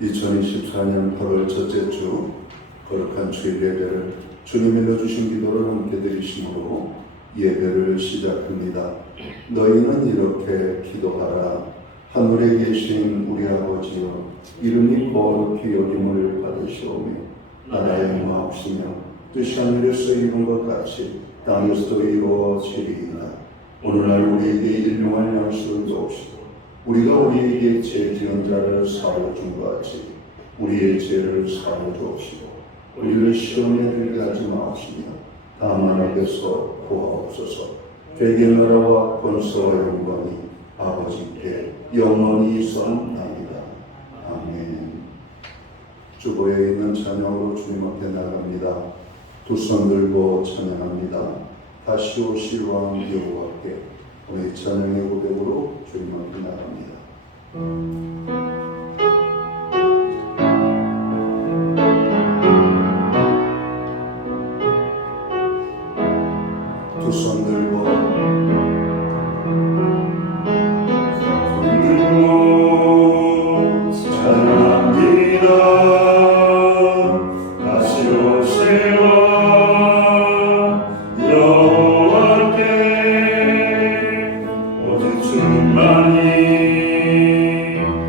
2024년 8월 첫째 주 거룩한 주일 예배를 주님이 넣어주신 기도를 함께 드리심으로 예배를 시작합니다. 너희는 이렇게 기도하라. 하늘에 계신 우리 아버지여, 이름이 거룩히 여김을 받으시오며 나라의 영화옵시며 뜻이 하늘에서 이룬 것 같이 땅에서도 이루어지리이다. 오늘날 우리에게 일용할 양식을 주옵시고 우리가 우리에게 죄 지은 자를 사하여 준 것 같이 우리의 죄를 사하여 주옵시고 우리를 시험에 들게 하지 마옵시며 다만 악에서 구하옵소서. 되게 나라와 권세와 영광이 아버지께 영원히 있사옵나이다. 아멘. 주보에 있는 찬양으로 주님 앞에 나갑니다. 두 손 들고 찬양합니다. 다시 오실 왕 여호와께. 오늘 찬양의 고백으로 주님 앞에 나갑니다. 두 손 들고 찬양합니다. 다시 오실 왕 여호와께. 오직 주님만이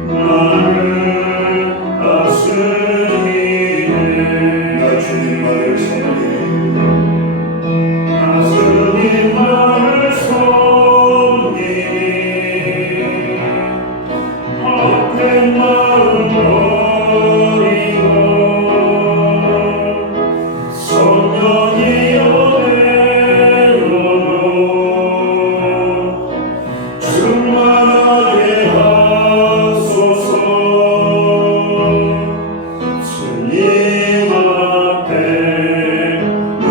나를 다스리네. 나 주님만을 섬기네. 나 주님만을 섬기네. 헛된 마음 버리고 성령이여 내려놓 충만하게 하소서. 주님 앞에 내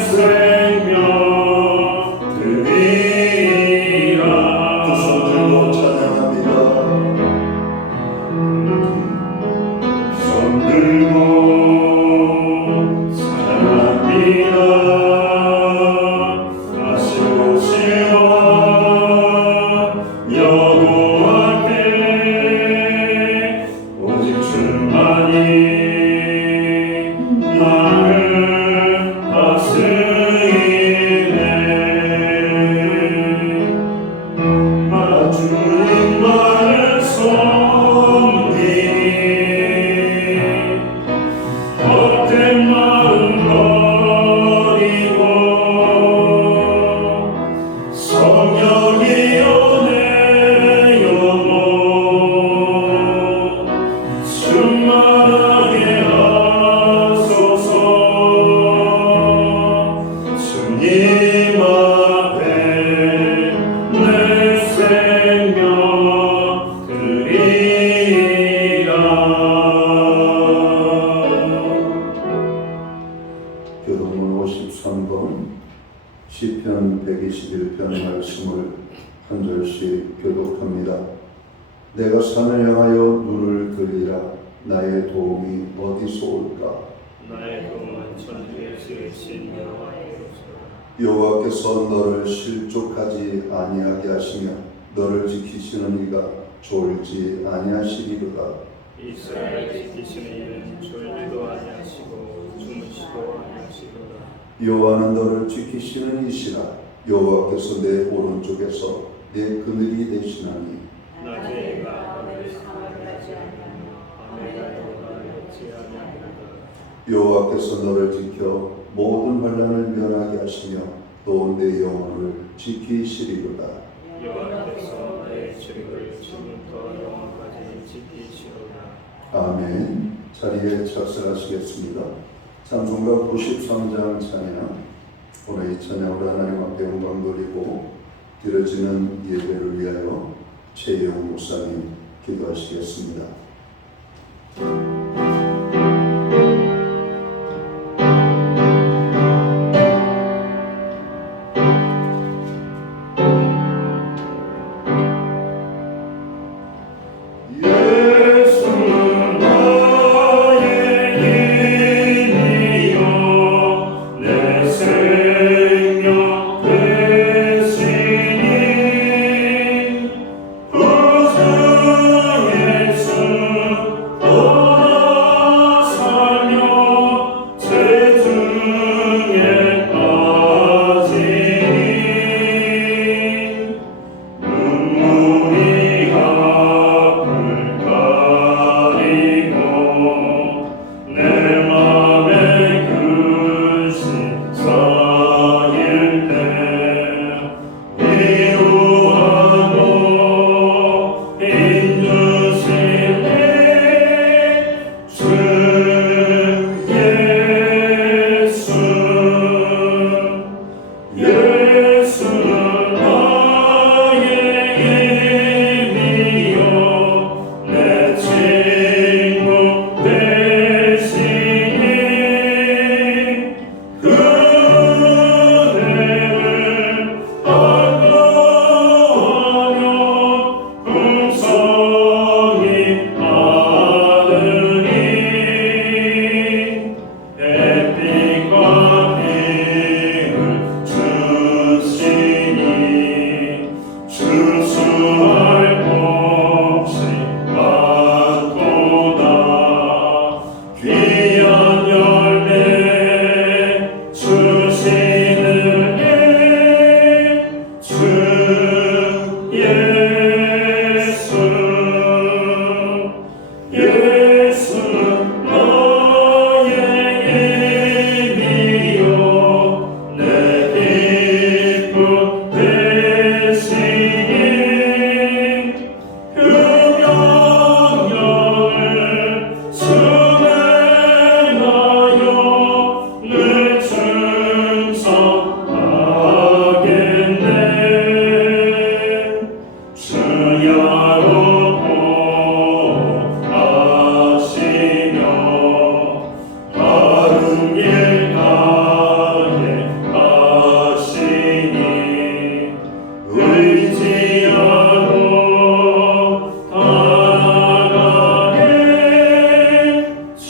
생명 드리라. 두 손 들고 찬양합니다. 손 들고 찬양합니다. 다시 오실 왕 여호와께. 오직 주만이 나를 다스리네. 나 주님만을 섬기니. 헛된 마음 버리고 성령이여 내 영혼 충만하게 하소서. 주님 앞에 내 생명 드리라. 교동문 53번 시편 121편 말씀을 한 절씩 교독합니다. 내가 산을 향하여 눈을 들리라. 나의 도움이 어디서 올까? 나의 도움은 천주에서 계신 여호와께로소이다. 여호와께서 너를 실족하지 아니하게 하시며 너를 지키시는 이가 졸지 아니하시리로다. 이스라엘 지키시는 이는 졸지도 아니하시고 주무시도 아니하시도다. 여호와는 너를 지키시는 이시라. 여호와께서 내 오른쪽에서 내 그늘이 되시나니. 낮에 해가 너를 사망하지 아니하며 밤에 너를 얻지 아니하리로다. 여호와께서 너를 지켜 모든 환난을 면하게 하시며 또 내 영혼을 지키시리로다. 여호와께서 너의 출입을 지금부터 영원까지 지키시로다. 아멘. 자리에 착석하시겠습니다. 찬송가 93장 찬양. 오늘 이 찬양으로 하나님 앞에 영광 돌리고 드려지는 예배를 위하여 최영 목사님 기도하시겠습니다. 예수 예수는 나의 힘이요 내 기쁨 되시니 그 명령을 순행하여 늘 충성하겠네. 주야로 하시며 바른 길 가게 하시니 의지하고 따라가게 주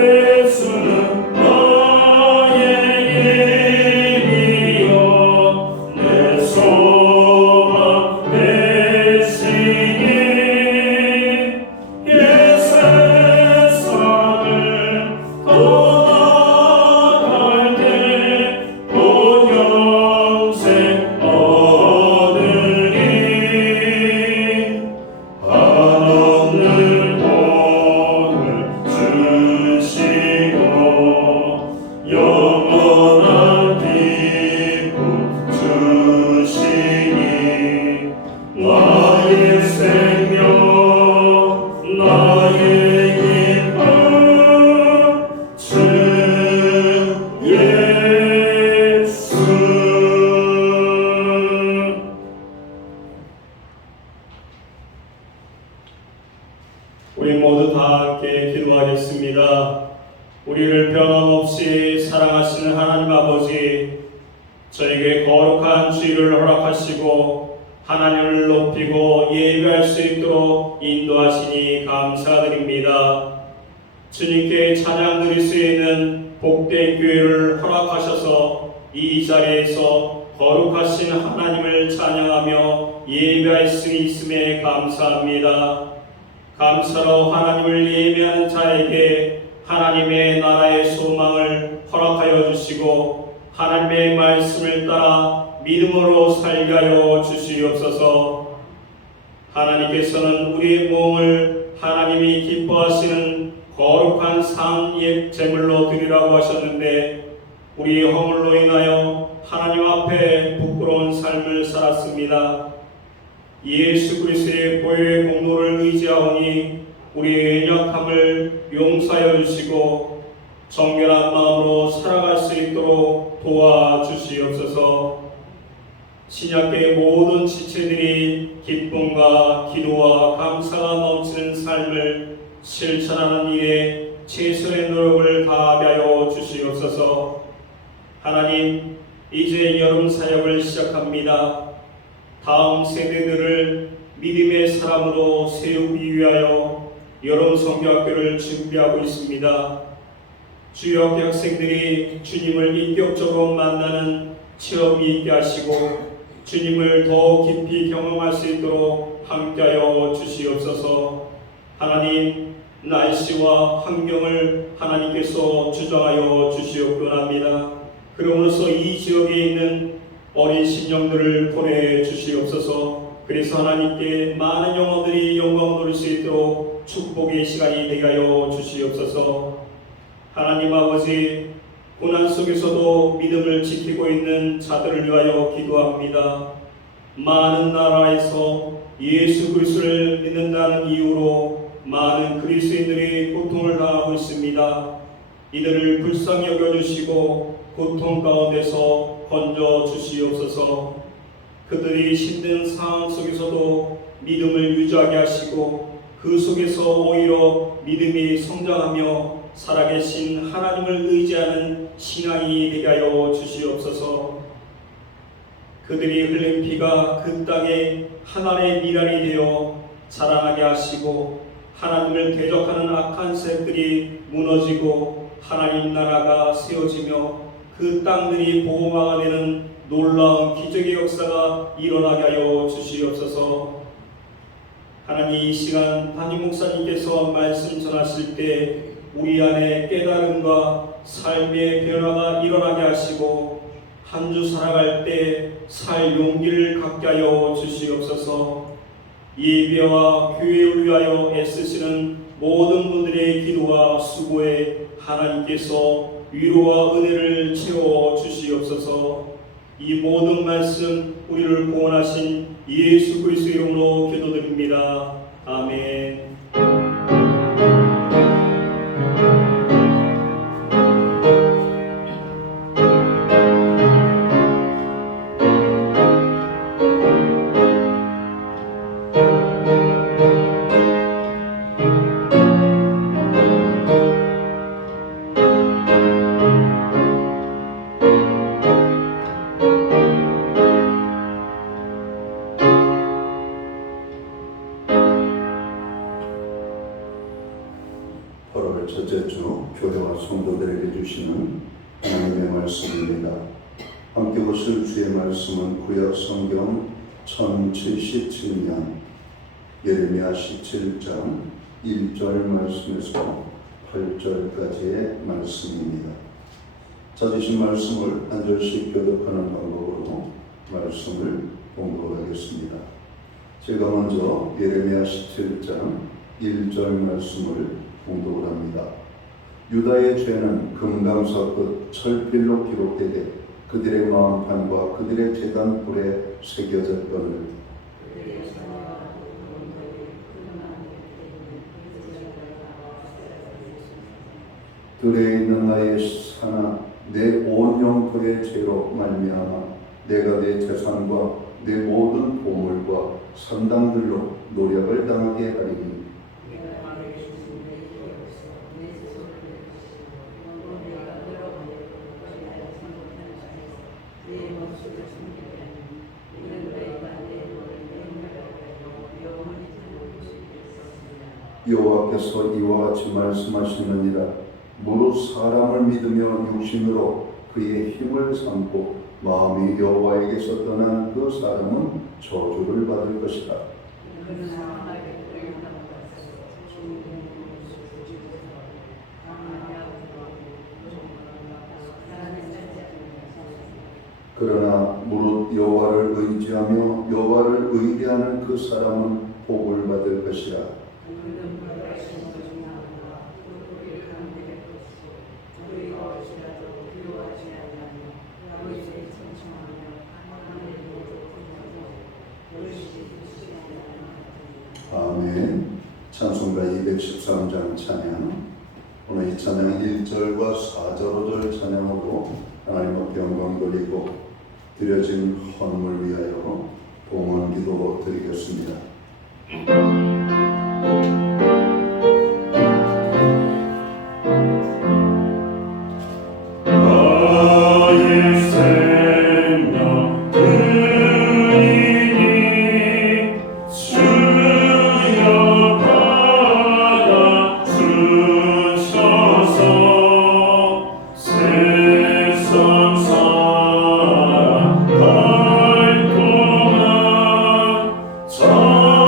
예수는 나의 힘이요 내 소망 되시니 이 세상을 떠나갈 때 온 영생 얻으리 한없는 복을 주시고 영원한 기쁨 주시니 나의 생명 나의 기쁨 주 예수. 우리 모두 다 함께 기도하겠습니다. 우리를 변함없이 사랑하시는 하나님 아버지, 저에게 거룩한 주일을 허락하시고 하나님을 높이고 예배할 수 있도록 인도하시니 감사드립니다. 주님께 찬양 드릴 수 있는 복된 교회를 허락하셔서 이 자리에서 거룩하신 하나님을 찬양하며 예배할 수 있음에 감사합니다. 감사로 하나님을 예배하는 자에게 하나님의 나라의 소망을 허락하여 주시고 하나님의 말씀을 따라 믿음으로 살게 하여 주시옵소서. 하나님께서는 우리의 몸을 하나님이 기뻐하시는 거룩한 제물로 드리라고 하셨는데 우리의 허물로 인하여 하나님 앞에 부끄러운 삶을 살았습니다. 예수 그리스도의 보혈의 공로를 의지하오니 우리의 연약함을 용서하여 주시고 정결한 마음으로 살아갈 수 있도록 도와주시옵소서. 신약계의 모든 지체들이 기쁨과 기도와 감사가 넘치는 삶을 실천하는 일에 최선의 노력을 다하게 하여 주시옵소서. 하나님, 이제 여름 사역을 시작합니다. 다음 세대들을 믿음의 사람으로 세우기 위하여 여름 성교학교를 준비하고 있습니다. 주역교 학생들이 주님을 인격적으로 만나는 체험이 있게 하시고 주님을 더 깊이 경험할 수 있도록 함께하여 주시옵소서. 하나님, 날씨와 환경을 하나님께서 주장하여 주시옵곤 합니다. 그러므로서 이 지역에 있는 어린 신령들을 보내주시옵소서. 그래서 하나님께 많은 영혼들이 영광 돌릴 수 있도록 축복의 시간이 되게 하여 주시옵소서. 하나님 아버지, 고난 속에서도 믿음을 지키고 있는 자들을 위하여 기도합니다. 많은 나라에서 예수 그리스도를 믿는다는 이유로 많은 그리스도인들이 고통을 당하고 있습니다. 이들을 불쌍히 여겨주시고 고통 가운데서 건져 주시옵소서. 그들이 힘든 상황 속에서도 믿음을 유지하게 하시고 그 속에서 오히려 믿음이 성장하며 살아계신 하나님을 의지하는 신앙이 되게 하여 주시옵소서. 그들이 흘린 피가 그 땅에 하나님의 미랄이 되어 자라나게 하시고 하나님을 대적하는 악한 세력들이 무너지고 하나님 나라가 세워지며 그 땅들이 보호마가 되는 놀라운 기적의 역사가 일어나게 하여 주시옵소서. 하나님, 이 시간 담임 목사님께서 말씀 전하실 때 우리 안에 깨달음과 삶의 변화가 일어나게 하시고 한 주 살아갈 때 살 용기를 갖게 하여 주시옵소서. 예배와 교회를 위하여 애쓰시는 모든 분들의 기도와 수고에 하나님께서 위로와 은혜를 채워 주시옵소서. 이 모든 말씀 우리를 구원하신 예수 그리스도의 이름으로 기도드립니다. 아멘. 첫째 주 교회와 성도들에게 주시는 하나님의 말씀입니다. 함께 보실 주의 말씀은 구약 성경 1077년 예레미야 17장 1절 말씀에서 8절까지의 말씀입니다. 찾으신 말씀을 한 절씩 교독하는 방법으로 말씀을 봉독하겠습니다. 제가 먼저 예레미야 17장 1절 말씀을 봉독을 합니다. 유다의 죄는 금강사 끝 철필로 기록되되 그들의 마음판과 그들의 제단 뿔에 새겨졌거늘 들에 있는 나의 산아 내 온 영토의 죄로 말미암아 내가 내 재산과 내 모든 보물과 산당들로 노력을 당하게 하리니 여호와께서 이와 같이 말씀하시느니라. 무릇 사람을 믿으며 육신으로 그의 힘을 삼고 마음이 여호와에게서 떠난 그 사람은 저주를 받을 것이다. 그러나 무릇 여호와를 의지하며 여호와를 의뢰하는 그 사람은 복을 받을 것이라. 아멘. 찬송가 213장 찬양. 오늘 이 찬양 1절과 4절 5절 찬양으로 하나님 앞에 영광 돌리고 드려진 헌금을 위하여 봉헌 기도 드리겠습니다. 저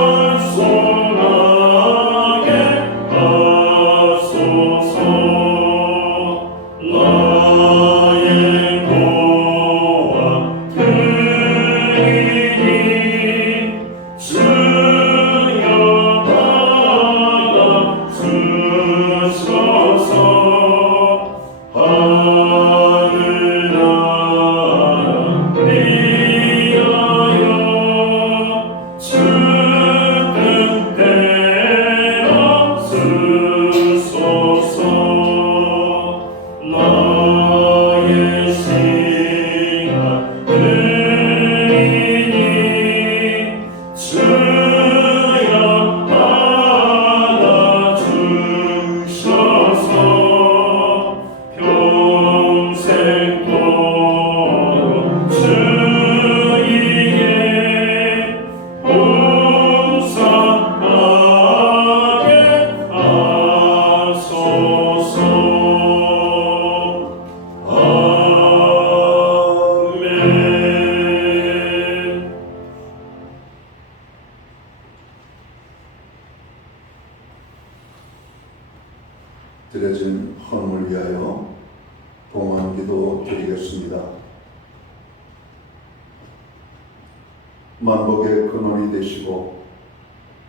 만복의 근원이 되시고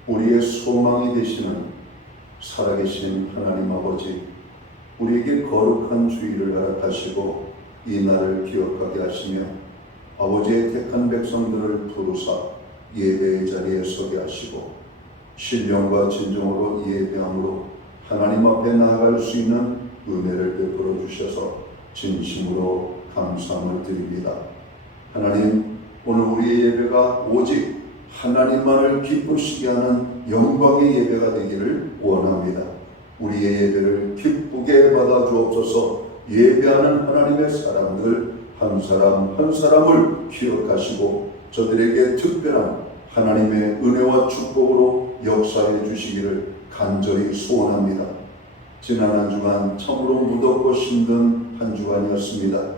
우리의 소망이 되시는 살아계신 하나님 아버지, 우리에게 거룩한 주일을 허락하시고 이 날을 기억하게 하시며 아버지의 택한 백성들을 부르사 예배의 자리에 서게 하시고 신령과 진정으로 예배함으로 하나님 앞에 나아갈 수 있는 은혜를 베풀어 주셔서 진심으로 감사함을 드립니다. 하나님, 오늘 우리의 예배가 오직 하나님만을 기쁘시게 하는 영광의 예배가 되기를 원합니다. 우리의 예배를 기쁘게 받아 주옵소서. 예배하는 하나님의 사람들 한 사람 한 사람을 기억하시고 저들에게 특별한 하나님의 은혜와 축복으로 역사해 주시기를 간절히 소원합니다. 지난 한 주간 참으로 무덥고 힘든 한 주간이었습니다.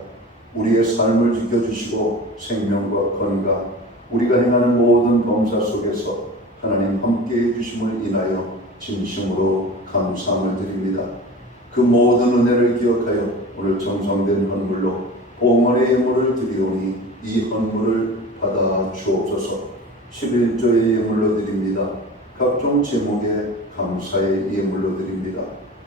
우리의 삶을 지켜주시고 생명과 건강, 우리가 행하는 모든 범사 속에서 하나님 함께해 주심을 인하여 진심으로 감사함을 드립니다. 그 모든 은혜를 기억하여 오늘 정성된 헌물로 봉헌의 예물을 드리오니 이 헌물을 받아 주옵소서. 11조의 예물로 드립니다. 각종 제목의 감사의 예물로 드립니다.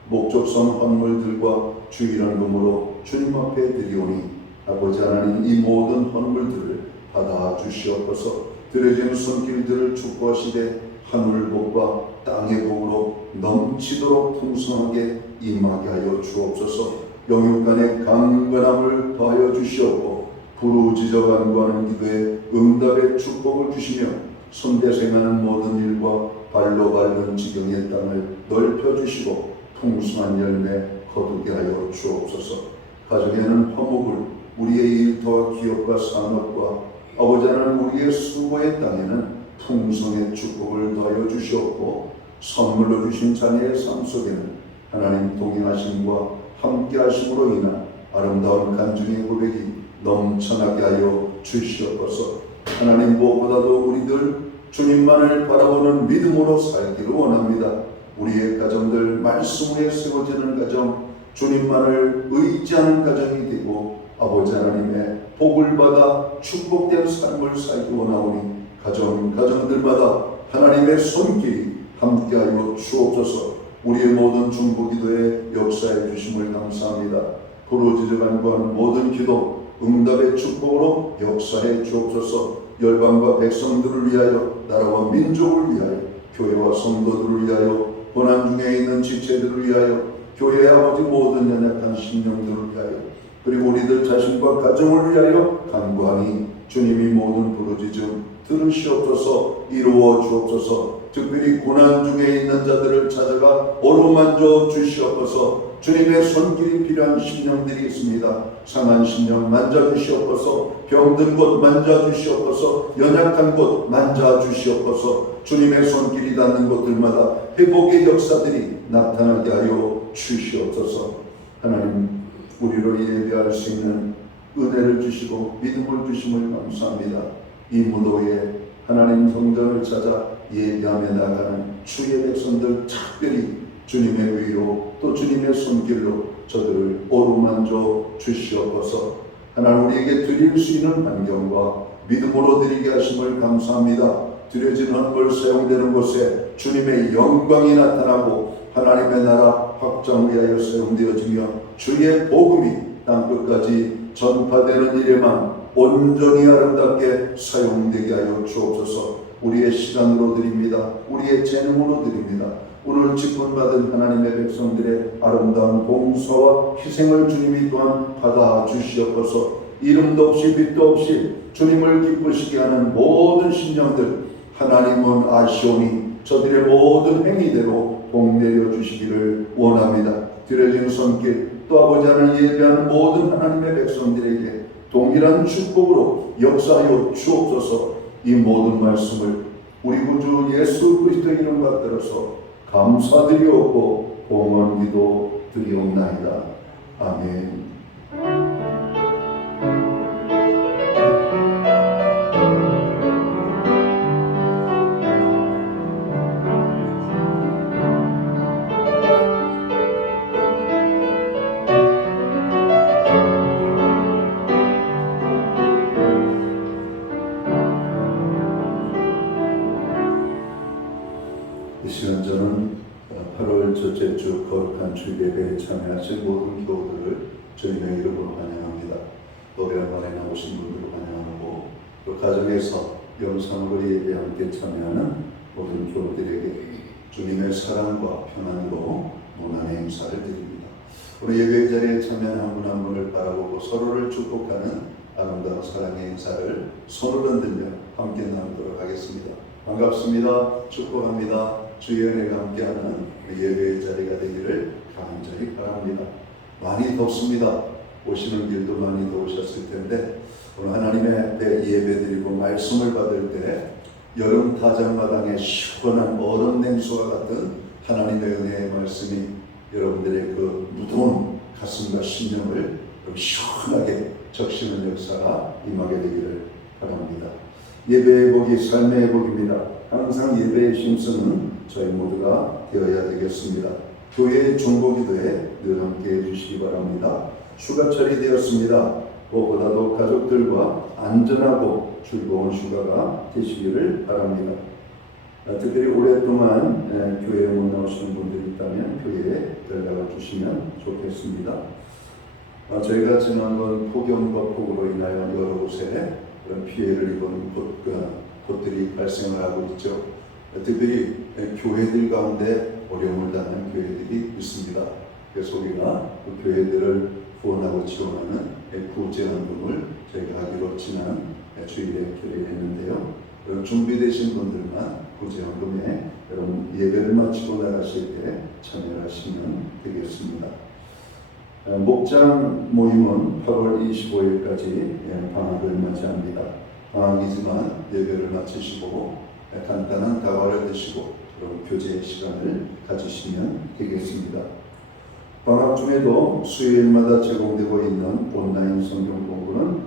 목적성 헌물들과 주일헌금으로 주님 앞에 드리오니 아버지 하나님, 이 모든 헌물들을 받아 주시옵소서. 드려지는 손길들을 축복하시되 하늘복과 땅의 복으로 넘치도록 풍성하게 임하게 하여 주옵소서. 영육간의 강건함을 더하여 주시옵고 부르짖어 간구하는 기도에 응답의 축복을 주시며 손대생하는 모든 일과 발로 밟는 지경의 땅을 넓혀 주시고 풍성한 열매 거두게 하여 주옵소서. 가정에는 화목을, 우리의 일터와 기업과 산업과 아버지 하나님, 우리의 수고의 땅에는 풍성의 축복을 더하여 주시옵고 선물로 주신 자녀의 삶 속에는 하나님 동행하심과 함께 하심으로 인한 아름다운 간증의 고백이 넘쳐나게 하여 주시옵소서. 하나님, 무엇보다도 우리들 주님만을 바라보는 믿음으로 살기를 원합니다. 우리의 가정들 말씀 위에 세워지는 가정, 주님만을 의지하는 가정이 되고 아버지 하나님의 복을 받아 축복된 삶을 살기 원하오니 가정들마다 하나님의 손길이 함께하여 주옵소서. 우리의 모든 중보기도에 역사해 주심을 감사합니다. 부르짖어 간구하는 모든 기도 응답의 축복으로 역사해 주옵소서. 열방과 백성들을 위하여, 나라와 민족을 위하여, 교회와 성도들을 위하여, 고난 중에 있는 지체들을 위하여, 교회의 아버지 모든 연약한 심령들을 위하여, 그리고 우리들 자신과 가정을 위하여 간구하니 주님이 모든 부르짖음 들으시옵소서. 이루어 주옵소서. 특별히 고난 중에 있는 자들을 찾아가 어루만져 주시옵소서. 주님의 손길이 필요한 심령들이 있습니다. 상한 심령 만져주시옵소서. 병든 곳 만져주시옵소서. 연약한 곳 만져주시옵소서. 주님의 손길이 닿는 곳들마다 회복의 역사들이 나타나게 하여 주시옵소서. 하나님, 우리로 예배할 수 있는 은혜를 주시고 믿음을 주심을 감사합니다. 이 무도에 하나님 성전을 찾아 예배하며 나가는 주의 백성들, 특별히 주님의 위로 또 주님의 손길로 저들을 어루만져 주시옵소서. 하나님, 우리에게 드릴 수 있는 환경과 믿음으로 드리게 하심을 감사합니다. 드려진 헌물 사용되는 곳에 주님의 영광이 나타나고 하나님의 나라 확장 위하여 사용되어지며 주의 복음이 땅끝까지 전파되는 일에만 온전히 아름답게 사용되게 하여 주옵소서. 우리의 시간으로 드립니다. 우리의 재능으로 드립니다. 오늘 직분받은 하나님의 백성들의 아름다운 봉사와 희생을 주님이 또한 받아 주시옵소서. 이름도 없이 빛도 없이 주님을 기쁘시게 하는 모든 심령들 하나님은 아시오니 저들의 모든 행위대로 복내려 주시기를 원합니다. 드려진 손길 또 아버지 하나님 예배하는 모든 하나님의 백성들에게 동일한 축복으로 역사하여 주옵소서. 이 모든 말씀을 우리 구주 예수 그리스도 이름 받들어서 감사드리옵고 봉헌기도 드리옵나이다. 아멘. 시간 저는 8월 첫째 주 거룩한 주일예배에 참여하신 모든 교우들을 주님의 이름으로 환영합니다. 또 오랜만에 나오신 분들을 환영하고 또 가정에서 영상으로 예배에 함께 참여하는 모든 교우들에게 주님의 사랑과 평안으로 문안의 행사를 드립니다. 오늘 예배 자리에 참여하는 한 분 한 분을 바라보고 서로를 축복하는 아름다운 사랑의 행사를 손을 흔들며 함께 나누도록 하겠습니다. 반갑습니다. 축복합니다. 주의 은혜가 함께하는 예배의 자리가 되기를 간절히 바랍니다. 많이 덥습니다. 오시는 길도 많이 더우셨을 텐데 오늘 하나님의 예배드리고 말씀을 받을 때 여름 다장마당의 시원한 얼음 냉수와 같은 하나님의 은혜의 말씀이 여러분들의 그 무더운 가슴과 심령을 좀 시원하게 적시는 역사가 임하게 되기를 바랍니다. 예배의 복이 삶의 복입니다. 항상 예배의 힘쓰는 저희 모두가 되어야 되겠습니다. 교회의 중보기도에 늘 함께 해주시기 바랍니다. 휴가철이 되었습니다. 무엇보다도 가족들과 안전하고 즐거운 휴가가 되시기를 바랍니다. 특별히 오랫동안 교회에 못 나오시는 분들이 있다면 교회에 연락을 주시면 좋겠습니다. 저희가 지난번 폭염과 폭우로 인하여 여러 곳에 그런 피해를 입은 곳들이 발생을 하고 있죠. 특별히 교회들 가운데 어려움을 당하는 교회들이 있습니다. 그래서 우리가 그 교회들을 후원하고 지원하는 구제헌금을 저희가 하기로 지난 주일에 결의했는데요. 준비되신 분들만 구제헌금에 여러분 예배를 마치고 나가실 때 참여하시면 되겠습니다. 목장 모임은 8월 25일까지 방학을 맞이합니다. 방학이지만 예배를 마치시고 간단한 다과를 드시고 그런 교제 시간을 가지시면 되겠습니다. 방학 중에도 수요일마다 제공되고 있는 온라인 성경 공부는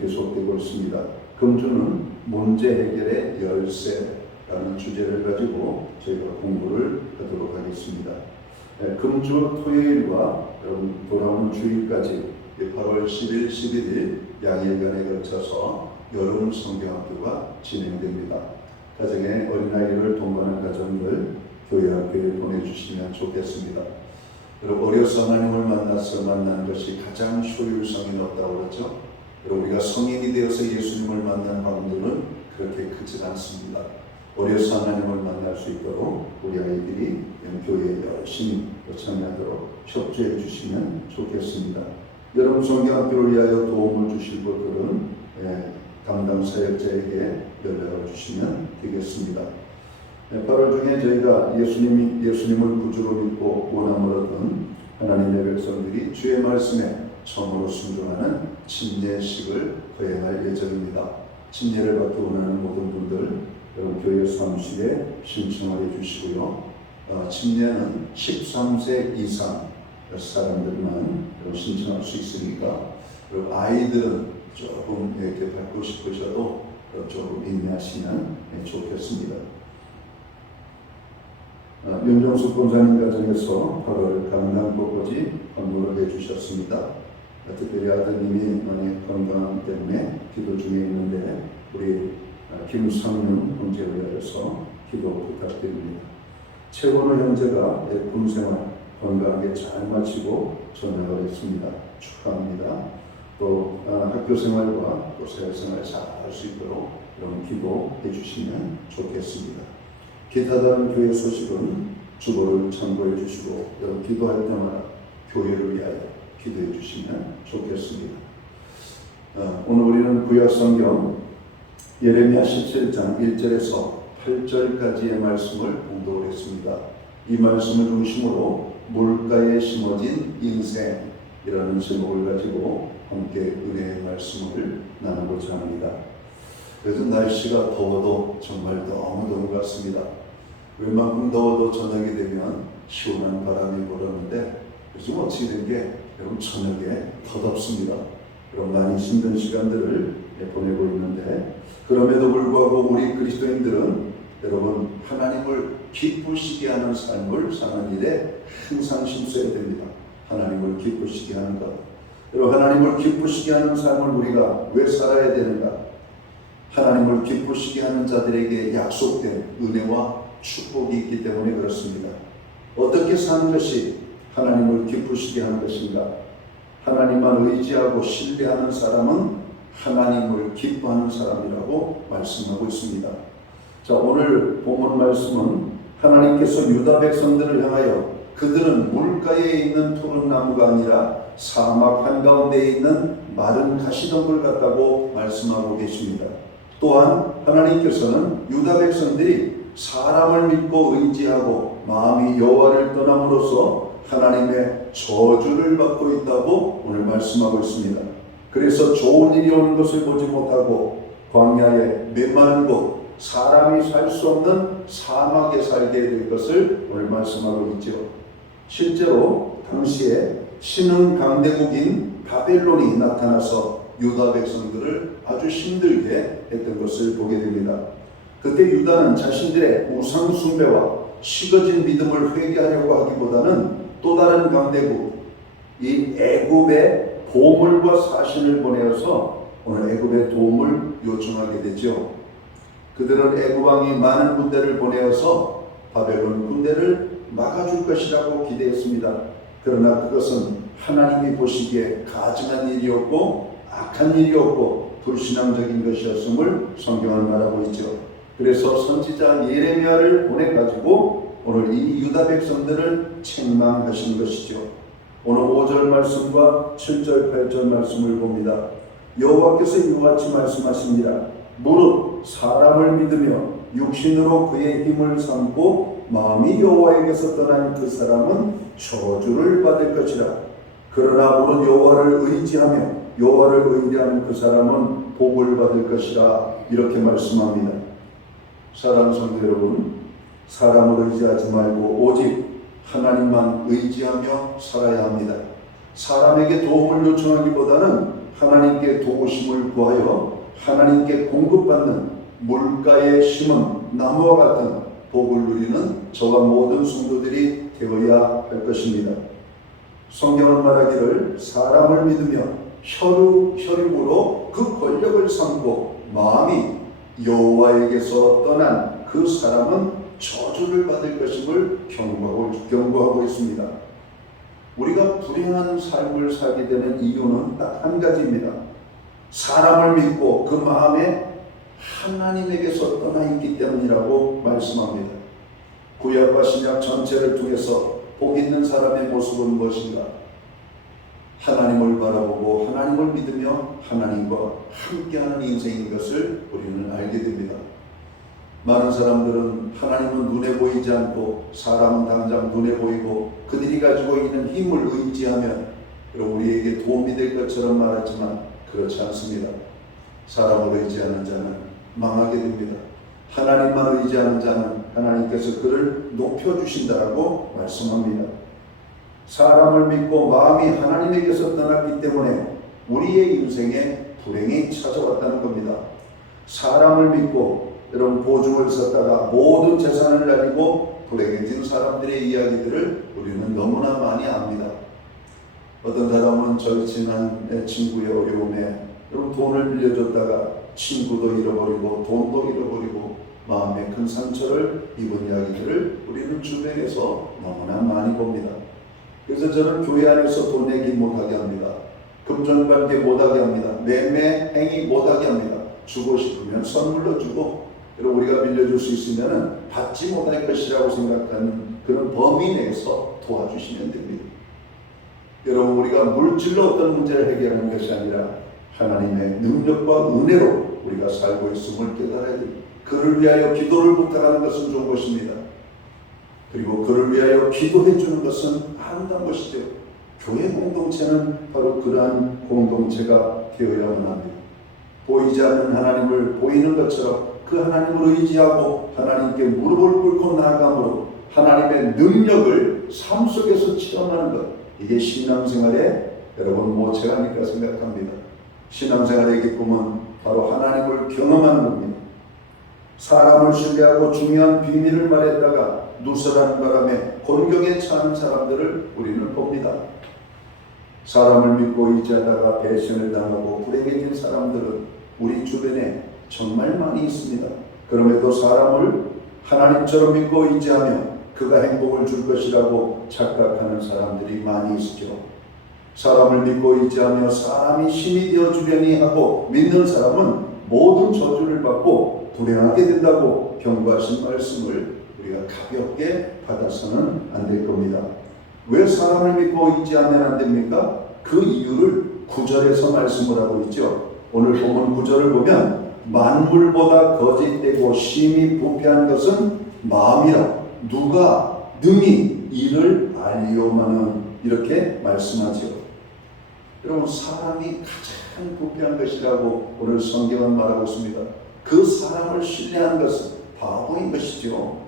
계속되고 있습니다. 금주는 문제 해결의 열쇠라는 주제를 가지고 저희가 공부를 하도록 하겠습니다. 금주 토요일과 돌아오는 주일까지 8월 10일, 11일 양일간에 걸쳐서 여름 성경학교가 진행됩니다. 가정에 어린아이를 동반한 가정들 교회 학교에 보내주시면 좋겠습니다. 그리고 어려서 하나님을 만나서 만나는 것이 가장 효율성이 높다고 그러죠. 그리고 우리가 성인이 되어서 예수님을 만나는 확률은 그렇게 크지 않습니다. 어려서 하나님을 만날 수 있도록 우리 아이들이 교회에 열심히 참여하도록 협조해 주시면 좋겠습니다. 여러분 성경학교를 위하여 도움을 주실 분들은 담당 사역자에게 연락을 주시면 되겠습니다. 8월 중에 저희가 예수님을 구주로 믿고 원함을 얻은 하나님의 백성들이 주의 말씀에 처음으로 순종하는 침례식을 거행할 예정입니다. 침례를 받기 원하는 모든 분들 여러분 교회 사무실에 신청을 해주시고요. 침례는 13세 이상 사람들만 신청할 수 있으니까 그리고 아이들은 조금 이렇게 받고 싶으셔도 조금 인내하시면 좋겠습니다. 윤정숙 권사님 가정에서 8월 강남꽃꽂이 헌물을 해주셨습니다. 특별히 아드님이 건강 때문에 기도 중에 있는데 우리 김성윤 형제를 위하여서 기도 부탁드립니다. 최원호 형제가 군생활 건강하게 잘 마치고 전역을 했습니다. 축하합니다. 또 학교 생활과 또 사회생활 잘 할 수 있도록 이런 기도해 주시면 좋겠습니다. 기타 다른 교회 소식은 주보를 참고해 주시고 여러분 기도할 때마다 교회를 위하여 기도해 주시면 좋겠습니다. 오늘 우리는 구약성경 예레미야 17장 1절에서 8절까지의 말씀을 봉독을 했습니다. 이 말씀을 중심으로 물가에 심어진 인생이라는 제목을 가지고 함께 은혜의 말씀을 나누고자 합니다. 그래서 날씨가 더워도 정말 너무 더운 것 같습니다. 웬만큼 더워도 저녁이 되면 시원한 바람이 불었는데 요즘 어찌 된 게 여러분 저녁에 더 덥습니다. 그럼 많이 힘든 시간들을 보내고 있는데 그럼에도 불구하고 우리 그리스도인들은 여러분 하나님을 기쁘시게 하는 삶을 사는 일에 항상 힘써야 됩니다. 하나님을 기쁘시게 하는 것. 여러분 하나님을 기쁘시게 하는 삶을 우리가 왜 살아야 되는가? 하나님을 기쁘시게 하는 자들에게 약속된 은혜와 축복이 있기 때문에 그렇습니다. 어떻게 사는 것이 하나님을 기쁘시게 하는 것인가? 하나님만 의지하고 신뢰하는 사람은 하나님을 기뻐하는 사람이라고 말씀하고 있습니다. 자, 오늘 본문 말씀은 하나님께서 유다 백성들을 향하여 그들은 물가에 있는 푸른 나무가 아니라 사막 한가운데에 있는 마른 가시덤불 같다고 말씀하고 계십니다. 또한 하나님께서는 유다 백성들이 사람을 믿고 의지하고 마음이 여호와를 떠남으로써 하나님의 저주를 받고 있다고 오늘 말씀하고 있습니다. 그래서 좋은 일이 오는 것을 보지 못하고 광야에 메마른 곳, 사람이 살 수 없는 사막에 살게 될 것을 오늘 말씀하고 있죠. 실제로 당시에 신흥 강대국인 바벨론이 나타나서 유다 백성들을 아주 힘들게 했던 것을 보게 됩니다. 그때 유다는 자신들의 우상 숭배와 식어진 믿음을 회개하려고 하기보다는 또 다른 강대국 이 애굽의 보물과 사신을 보내어서 오늘 애굽의 도움을 요청하게 되죠. 그들은 애굽 왕이 많은 군대를 보내어서 바벨론 군대를 막아줄 것이라고 기대했습니다. 그러나 그것은 하나님이 보시기에 가증한 일이었고 악한 일이었고 불신앙적인 것이었음을 성경은 말하고 있죠. 그래서 선지자 예레미야를 보내가지고 오늘 이 유다 백성들을 책망하신 것이죠. 오늘 5절 말씀과 7절 8절 말씀을 봅니다. 여호와께서 이와 같이 말씀하십니다. 무릇 사람을 믿으며 육신으로 그의 힘을 삼고 마음이 여호와에게서 떠난 그 사람은 저주를 받을 것이라. 그러나 무릇 여호와를 의지하며 여호와를 의지하는 그 사람은 복을 받을 것이라. 이렇게 말씀합니다. 사랑하는 성도 여러분, 사람을 의지하지 말고 오직 하나님만 의지하며 살아야 합니다. 사람에게 도움을 요청하기보다는 하나님께 도우심을 구하여 하나님께 공급받는 물가에 심은 나무와 같은 복을 누리는 저와 모든 성도들이 되어야 할 것입니다. 성경은 말하기를 사람을 믿으며 혈육으로 그 권력을 삼고 마음이 여호와에게서 떠난 그 사람은 저주를 받을 것임을 경고하고 있습니다. 우리가 불행한 삶을 살게 되는 이유는 딱 한 가지입니다. 사람을 믿고 그 마음에 하나님에게서 떠나 있기 때문이라고 말씀합니다. 구약과 신약 전체를 통해서 복 있는 사람의 모습은 무엇인가? 하나님을 바라보고 하나님을 믿으며 하나님과 함께하는 인생인 것을 우리는 알게 됩니다. 많은 사람들은 하나님은 눈에 보이지 않고 사람은 당장 눈에 보이고 그들이 가지고 있는 힘을 의지하면 우리에게 도움이 될 것처럼 말하지만 그렇지 않습니다. 사람을 의지하는 자는 망하게 됩니다. 하나님만 의지하는 자는 하나님께서 그를 높여주신다라고 말씀합니다. 사람을 믿고 마음이 하나님에게서 떠났기 때문에 우리의 인생에 불행이 찾아왔다는 겁니다. 사람을 믿고 여러분 보증을 썼다가 모든 재산을 날리고 불행해진 사람들의 이야기들을 우리는 너무나 많이 압니다. 어떤 사람은 절친한 친구의 어려움에 여러분 돈을 빌려줬다가 친구도 잃어버리고 돈도 잃어버리고 마음에 큰 상처를 입은 이야기들을 우리는 주변에서 너무나 많이 봅니다. 그래서 저는 교회 안에서 돈 내기 못하게 합니다. 금전관계 못하게 합니다. 매매 행위 못하게 합니다. 주고 싶으면 선물로 주고 여러분 우리가 빌려줄 수 있으면 받지 못할 것이라고 생각하는 그런 범위 내에서 도와주시면 됩니다. 여러분 우리가 물질로 어떤 문제를 해결하는 것이 아니라 하나님의 능력과 은혜로 우리가 살고 있음을 깨달아야 됩니다. 그를 위하여 기도를 부탁하는 것은 좋은 것입니다. 그리고 그를 위하여 기도해 주는 것은 아름다운 것이죠. 교회 공동체는 바로 그러한 공동체가 되어야만 합니다. 보이지 않는 하나님을 보이는 것처럼 그 하나님을 의지하고 하나님께 무릎을 꿇고 나아감으로 하나님의 능력을 삶 속에서 체험하는 것, 이게 신앙생활의 여러분 모체가 아닐까 생각합니다. 신앙생활의 기쁨은 바로 하나님을 경험하는 겁니다. 사람을 신뢰하고 중요한 비밀을 말했다가 누설하는 바람에 곤경에 처한 사람들을 우리는 봅니다. 사람을 믿고 의지하다가 배신을 당하고 불행해진 사람들은 우리 주변에 정말 많이 있습니다. 그럼에도 사람을 하나님처럼 믿고 의지하며 그가 행복을 줄 것이라고 착각하는 사람들이 많이 있죠. 사람을 믿고 의지하며 사람이 힘이 되어주려니 하고 믿는 사람은 모든 저주를 받고 불행하게 된다고 경고하신 말씀을 우리가 가볍게 받아서는 안 될 겁니다. 왜 사람을 믿고 의지하면 안 됩니까? 그 이유를 9절에서 말씀을 하고 있죠. 오늘 본문 9절을 보면 만물보다 거짓되고 심히 부패한 것은 마음이라 누가 능히 이를 알리오마는 이렇게 말씀하죠. 여러분 사람이 가장 부패한 것이라고 오늘 성경은 말하고 있습니다. 그 사람을 신뢰한 것은 바보인 것이죠.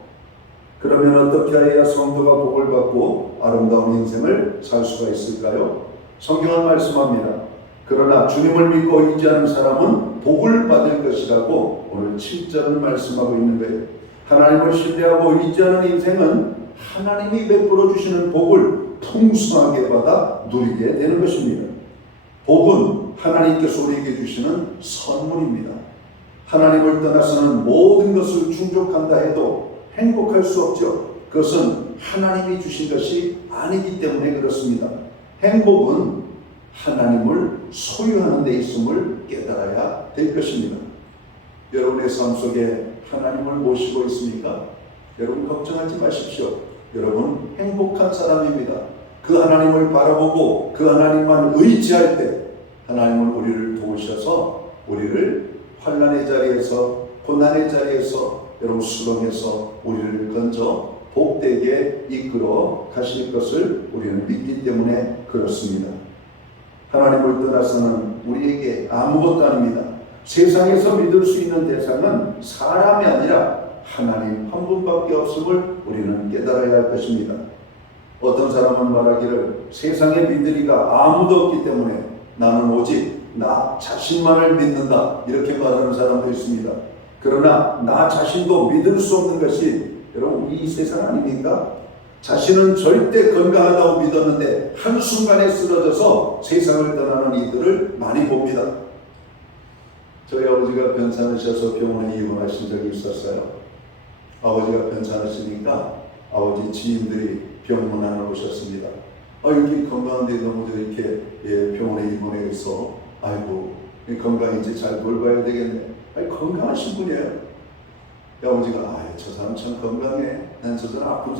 그러면 어떻게 해야 성도가 복을 받고 아름다운 인생을 살 수가 있을까요? 성경은 말씀합니다. 그러나 주님을 믿고 의지하는 사람은 복을 받을 것이라고 오늘 7절은 말씀하고 있는 거예요. 하나님을 신뢰하고 의지하는 인생은 하나님이 베풀어 주시는 복을 풍성하게 받아 누리게 되는 것입니다. 복은 하나님께서 우리에게 주시는 선물입니다. 하나님을 떠나서는 모든 것을 충족한다 해도 행복할 수 없죠. 그것은 하나님이 주신 것이 아니기 때문에 그렇습니다. 행복은 하나님을 소유하는 데 있음을 깨달아야 될 것입니다. 여러분의 삶 속에 하나님을 모시고 있습니까? 여러분 걱정하지 마십시오. 여러분 행복한 사람입니다. 그 하나님을 바라보고 그 하나님만 의지할 때 하나님은 우리를 도우셔서 우리를 환난의 자리에서 고난의 자리에서 여러분 수렁에서 우리를 건져 복되게 이끌어 가실 것을 우리는 믿기 때문에 그렇습니다. 하나님을 떠나서는 우리에게 아무것도 아닙니다. 세상에서 믿을 수 있는 대상은 사람이 아니라 하나님 한 분밖에 없음을 우리는 깨달아야 할 것입니다. 어떤 사람은 말하기를 세상에 믿으리가 아무도 없기 때문에 나는 오직 나 자신만을 믿는다 이렇게 말하는 사람도 있습니다. 그러나 나 자신도 믿을 수 없는 것이 여러분 이 세상 아닙니까? 자신은 절대 건강하다고 믿었는데 한순간에 쓰러져서 세상을 떠나는 이들을 많이 봅니다. 저희 아버지가 편찮으셔서 병원에 입원하신 적이 있었어요. 아버지가 편찮으시니까 아버지 지인들이 병원 안에 오셨습니다. 이렇게 건강한데 너무 이렇게 병원에 입원해 있어. 아이고 건강인지 잘 돌봐야 되겠네. 건강하신 분이에요. 아버지가 저 사람 참 건강해. 난 저 사람 아픈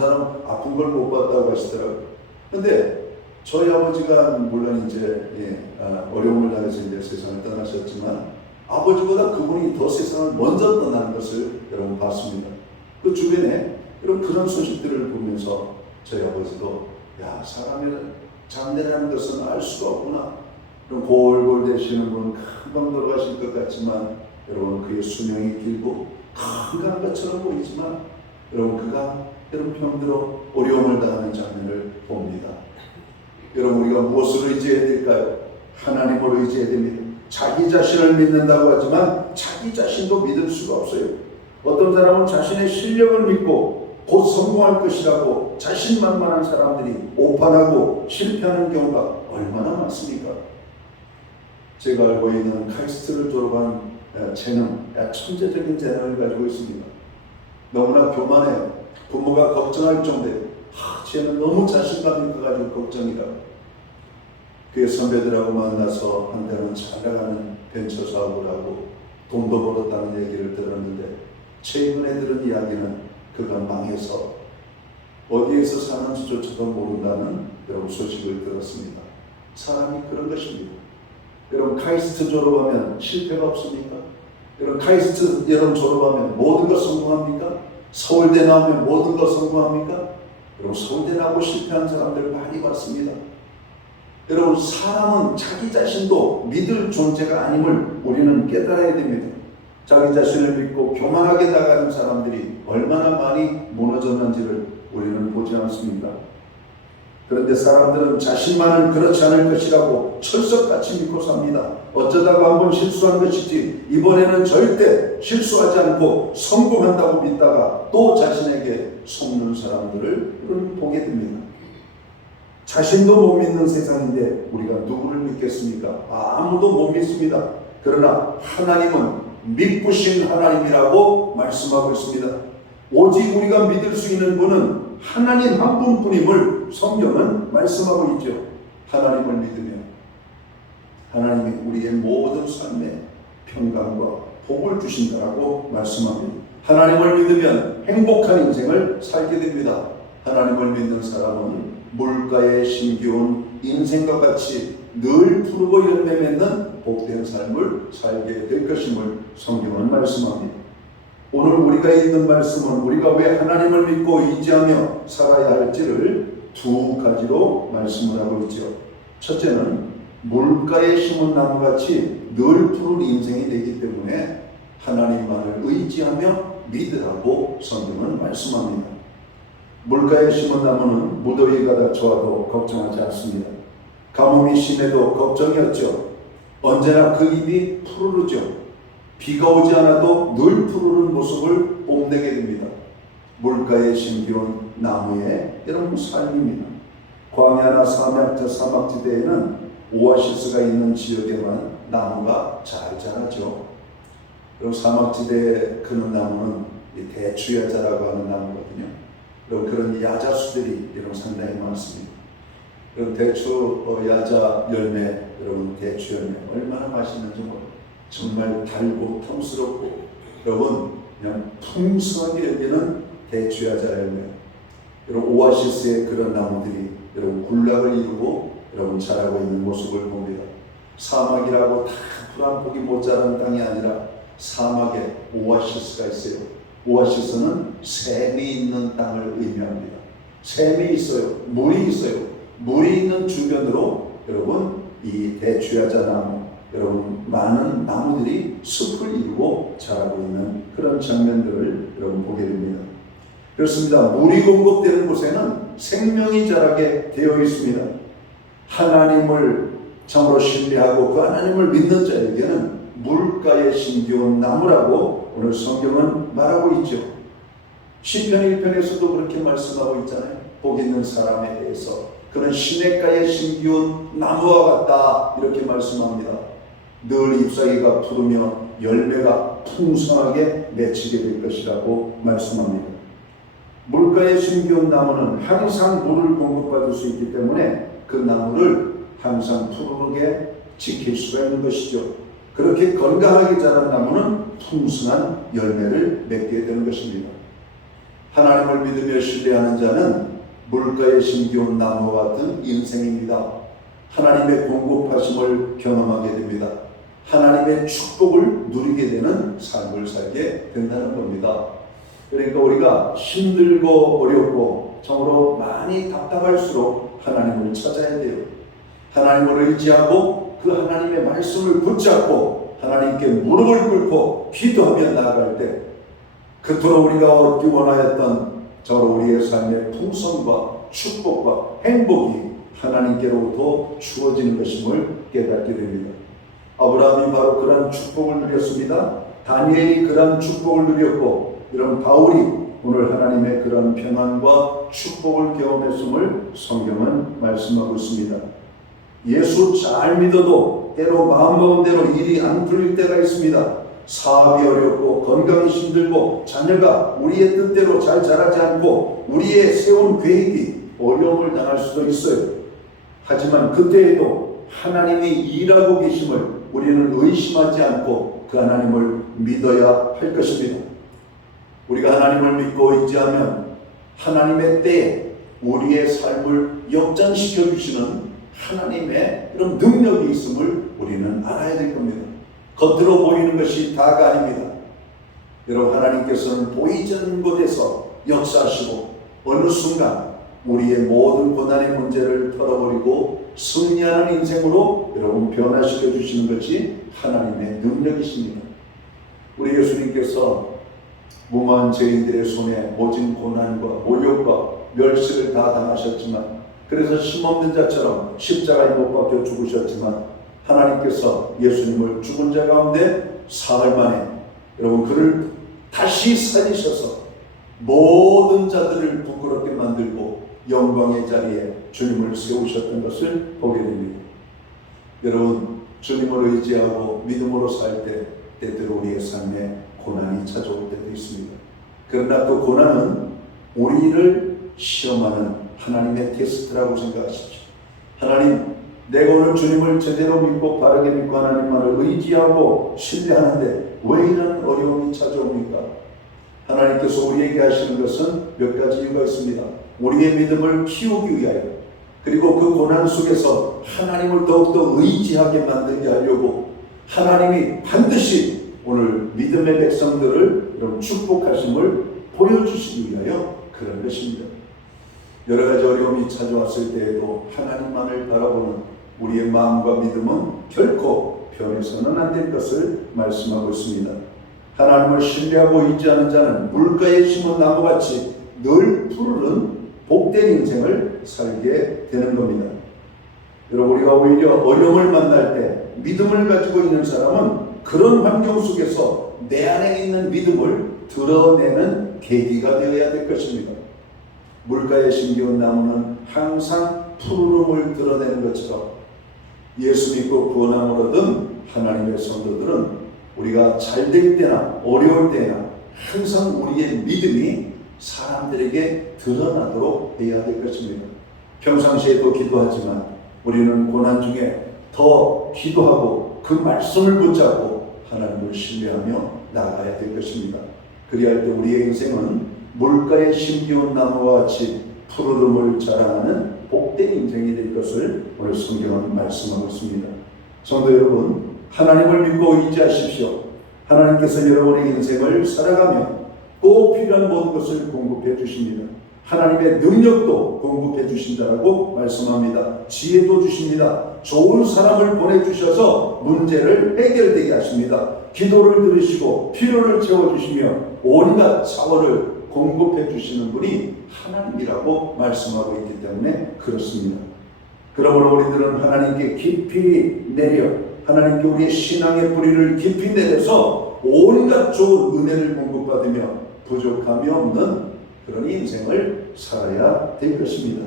아픈 걸 못 봤다고 하시더라고요. 근데 저희 아버지가 물론 이제 어려움을 당해서 이제 세상을 떠나셨지만 아버지보다 그분이 더 세상을 먼저 떠나는 것을 여러분 봤습니다. 그 주변에 여러분 그런 소식들을 보면서 저희 아버지도 사람의 장래라는 것은 알 수가 없구나. 그럼 골골 되시는 분은 금방 돌아가실 것 같지만 여러분 그의 수명이 길고 건강한 것처럼 보이지만 여러분 그가 여러분 병들어 어려움을 당하는 장면을 봅니다. 여러분 우리가 무엇을 의지해야 될까요? 하나님을 의지해야 됩니다. 자기 자신을 믿는다고 하지만 자기 자신도 믿을 수가 없어요. 어떤 사람은 자신의 실력을 믿고 곧 성공할 것이라고 자신만만한 사람들이 오판하고 실패하는 경우가 얼마나 많습니까? 제가 알고 있는 카이스트를 졸업한 재능, 천재적인 재능을 가지고 있습니다. 너무나 교만해요. 부모가 걱정할 정도에 쟤는 너무 자신감이 커가지고 걱정이라고. 그의 선배들하고 만나서 한때는 잘 나가는 벤처 사업을 하고 돈도 벌었다는 얘기를 들었는데 최근에 들은 이야기는 그가 망해서 어디에서 사는지조차도 모른다는 여러분 소식을 들었습니다. 사람이 그런 것입니다. 여러분 카이스트 졸업하면 실패가 없습니까? 여러분 카이스트 여러분 졸업하면 모든 것 성공합니까? 서울대 나오면 모든 것 성공합니까? 여러분 서울대 나오고 실패한 사람들 많이 봤습니다. 여러분 사람은 자기 자신도 믿을 존재가 아님을 우리는 깨달아야 됩니다. 자기 자신을 믿고 교만하게 나가는 사람들이 얼마나 많이 무너졌는지를 우리는 보지 않습니다. 그런데 사람들은 자신만은 그렇지 않을 것이라고 철석같이 믿고 삽니다. 어쩌다가 한번 실수한 것이지 이번에는 절대 실수하지 않고 성공한다고 믿다가 또 자신에게 속는 사람들을 보게 됩니다. 자신도 못 믿는 세상인데 우리가 누구를 믿겠습니까? 아무도 못 믿습니다. 그러나 하나님은 믿으신 하나님이라고 말씀하고 있습니다. 오직 우리가 믿을 수 있는 분은 하나님 한 분뿐임을 성경은 말씀하고 있죠. 하나님을 믿으면 하나님이 우리의 모든 삶에 평강과 복을 주신다라고 말씀합니다. 하나님을 믿으면 행복한 인생을 살게 됩니다. 하나님을 믿는 사람은 물가에 심겨온 인생과 같이 늘 푸르고 열매 맺는 복된 삶을 살게 될 것임을 성경은 말씀합니다. 오늘 우리가 읽는 말씀은 우리가 왜 하나님을 믿고 의지하며 살아야 할지를 두 가지로 말씀을 하고 있죠. 첫째는 물가에 심은 나무같이 늘 푸른 인생이 되기 때문에 하나님만을 의지하며 믿으라고 성경은 말씀합니다. 물가에 심은 나무는 무더위가 닥쳐와도 걱정하지 않습니다. 가뭄이 심해도 걱정이 없죠. 언제나 그 잎이 푸르르죠. 비가 오지 않아도 늘 푸르른 모습을 뽐내게 됩니다. 물가에 심겨온 나무의 여러분 삶입니다. 광야나 사막지대에는 오아시스가 있는 지역에만 나무가 잘 자라죠. 그리고 사막지대에 크는 나무는 대추야자라고 하는 나무거든요. 그리고 그런 야자수들이 여러분 상당히 많습니다. 그리고 대추야자 열매, 여러분 대추 열매 얼마나 맛있는지 몰라요. 정말 달고 탐스럽고 여러분 그냥 풍성하게 열리는 대추야자 열매. 여러분 오아시스의 그런 나무들이 여러분 군락을 이루고 여러분 자라고 있는 모습을 봅니다. 사막이라고 다 푸른 폭이 못 자라는 땅이 아니라 사막에 오아시스가 있어요. 오아시스는 샘이 있는 땅을 의미합니다. 샘이 있어요. 물이 있어요. 물이 있는 주변으로 여러분 이 대추야자 나무, 여러분 많은 나무들이 숲을 이루고 자라고 있는 그런 장면들을 여러분 보게 됩니다. 그렇습니다. 물이 공급되는 곳에는 생명이 자라게 되어 있습니다. 하나님을 참으로 신뢰하고 그 하나님을 믿는 자에게는 물가에 심겨온 나무라고 오늘 성경은 말하고 있죠. 시편 1편에서도 그렇게 말씀하고 있잖아요. 복 있는 사람에 대해서 그는 시냇가에 심겨온 나무와 같다 이렇게 말씀합니다. 늘 잎사귀가 푸르며 열매가 풍성하게 맺히게 될 것이라고 말씀합니다. 물가에 심겨온 나무는 항상 물을 공급받을 수 있기 때문에 그 나무를 항상 푸르게 지킬 수가 있는 것이죠. 그렇게 건강하게 자란 나무는 풍성한 열매를 맺게 되는 것입니다. 하나님을 믿으며 신뢰하는 자는 물가에 심겨온 나무와 같은 인생입니다. 하나님의 공급하심을 경험하게 됩니다. 하나님의 축복을 누리게 되는 삶을 살게 된다는 겁니다. 그러니까 우리가 힘들고 어렵고 정으로 많이 답답할수록 하나님을 찾아야 돼요. 하나님을 의지하고 그 하나님의 말씀을 붙잡고 하나님께 무릎을 꿇고 기도하며 나아갈 때 그토록 우리가 얻기 원하였던 저로 우리의 삶의 풍성과 축복과 행복이 하나님께로부터 주어지는 것임을 깨닫게 됩니다. 아브라함이 바로 그런 축복을 누렸습니다. 다니엘이 그런 축복을 누렸고 이런 바울이 오늘 하나님의 그런 평안과 축복을 경험했음을 성경은 말씀하고 있습니다. 예수 잘 믿어도 때로 마음먹은 대로 일이 안 풀릴 때가 있습니다. 사업이 어렵고 건강이 힘들고 자녀가 우리의 뜻대로 잘 자라지 않고 우리의 세운 계획이 어려움을 당할 수도 있어요. 하지만 그때에도 하나님이 일하고 계심을 우리는 의심하지 않고 그 하나님을 믿어야 할 것입니다. 우리가 하나님을 믿고 의지하면 하나님의 때에 우리의 삶을 역전시켜 주시는 하나님의 그런 능력이 있음을 우리는 알아야 될 겁니다. 겉으로 보이는 것이 다가 아닙니다. 여러분 하나님께서는 보이지 않는 곳에서 역사하시고 어느 순간 우리의 모든 고난의 문제를 털어버리고 승리하는 인생으로 여러분 변화시켜 주시는 것이 하나님의 능력이십니다. 우리 예수님께서 무모한 죄인들의 손에 모진 고난과 모욕과 멸시를 다 당하셨지만 그래서 힘없는 자처럼 십자가에 못 박혀 죽으셨지만 하나님께서 예수님을 죽은 자 가운데 사흘 만에 여러분 그를 다시 살리셔서 모든 자들을 부끄럽게 만들고 영광의 자리에 주님을 세우셨던 것을 보게 됩니다. 여러분 주님을 의지하고 믿음으로 살 때 때때로 우리의 삶에 고난이 찾아올 때도 있습니다. 그러나 그 고난은 우리를 시험하는 하나님의 테스트라고 생각하십시오. 하나님, 내가 오늘 주님을 제대로 믿고 바르게 믿고 하나님만을 의지하고 신뢰하는데 왜 이런 어려움이 찾아옵니까? 하나님께서 우리에게 하시는 것은 몇 가지 이유가 있습니다. 우리의 믿음을 키우기 위하여, 그리고 그 고난 속에서 하나님을 더욱더 의지하게 만들게 하려고 하나님이 반드시 오늘 믿음의 백성들을 이런 축복하심을 보여주시기 위하여 그런 것입니다. 여러 가지 어려움이 찾아왔을 때에도 하나님만을 바라보는 우리의 마음과 믿음은 결코 변해서는 안 될 것을 말씀하고 있습니다. 하나님을 신뢰하고 의지하는 자는 물가에 심은 나무같이 늘 푸르른 복된 인생을 살게 되는 겁니다. 여러분, 우리가 오히려 어려움을 만날 때 믿음을 가지고 있는 사람은 그런 환경 속에서 내 안에 있는 믿음을 드러내는 계기가 되어야 될 것입니다. 물가에 심겨온 나무는 항상 푸르름을 드러내는 것처럼 예수 믿고 구원함을 얻은 하나님의 성도들은 우리가 잘 될 때나 어려울 때나 항상 우리의 믿음이 사람들에게 드러나도록 해야 될 것입니다. 평상시에도 기도하지만 우리는 고난 중에 더 기도하고 그 말씀을 붙잡고 하나님을 신뢰하며 나아가야 될 것입니다. 그리할 때 우리의 인생은 물가에 심겨온 나무와 같이 푸르름을 자랑하는 복된 인생이 될 것을 오늘 성경은 말씀하고 있습니다. 성도 여러분, 하나님을 믿고 의지하십시오. 하나님께서 여러분의 인생을 살아가며 꼭 필요한 모든 것을 공급해 주십니다. 하나님의 능력도 공급해 주신다라고 말씀합니다. 지혜도 주십니다. 좋은 사람을 보내주셔서 문제를 해결되게 하십니다. 기도를 들으시고 필요를 채워주시며 온갖 자원을 공급해 주시는 분이 하나님이라고 말씀하고 있기 때문에 그렇습니다. 그러므로 우리들은 하나님께 깊이 내려, 하나님께 우리의 신앙의 뿌리를 깊이 내려서 온갖 좋은 은혜를 공급받으며 부족함이 없는 그런 인생을 살아야 될 것입니다.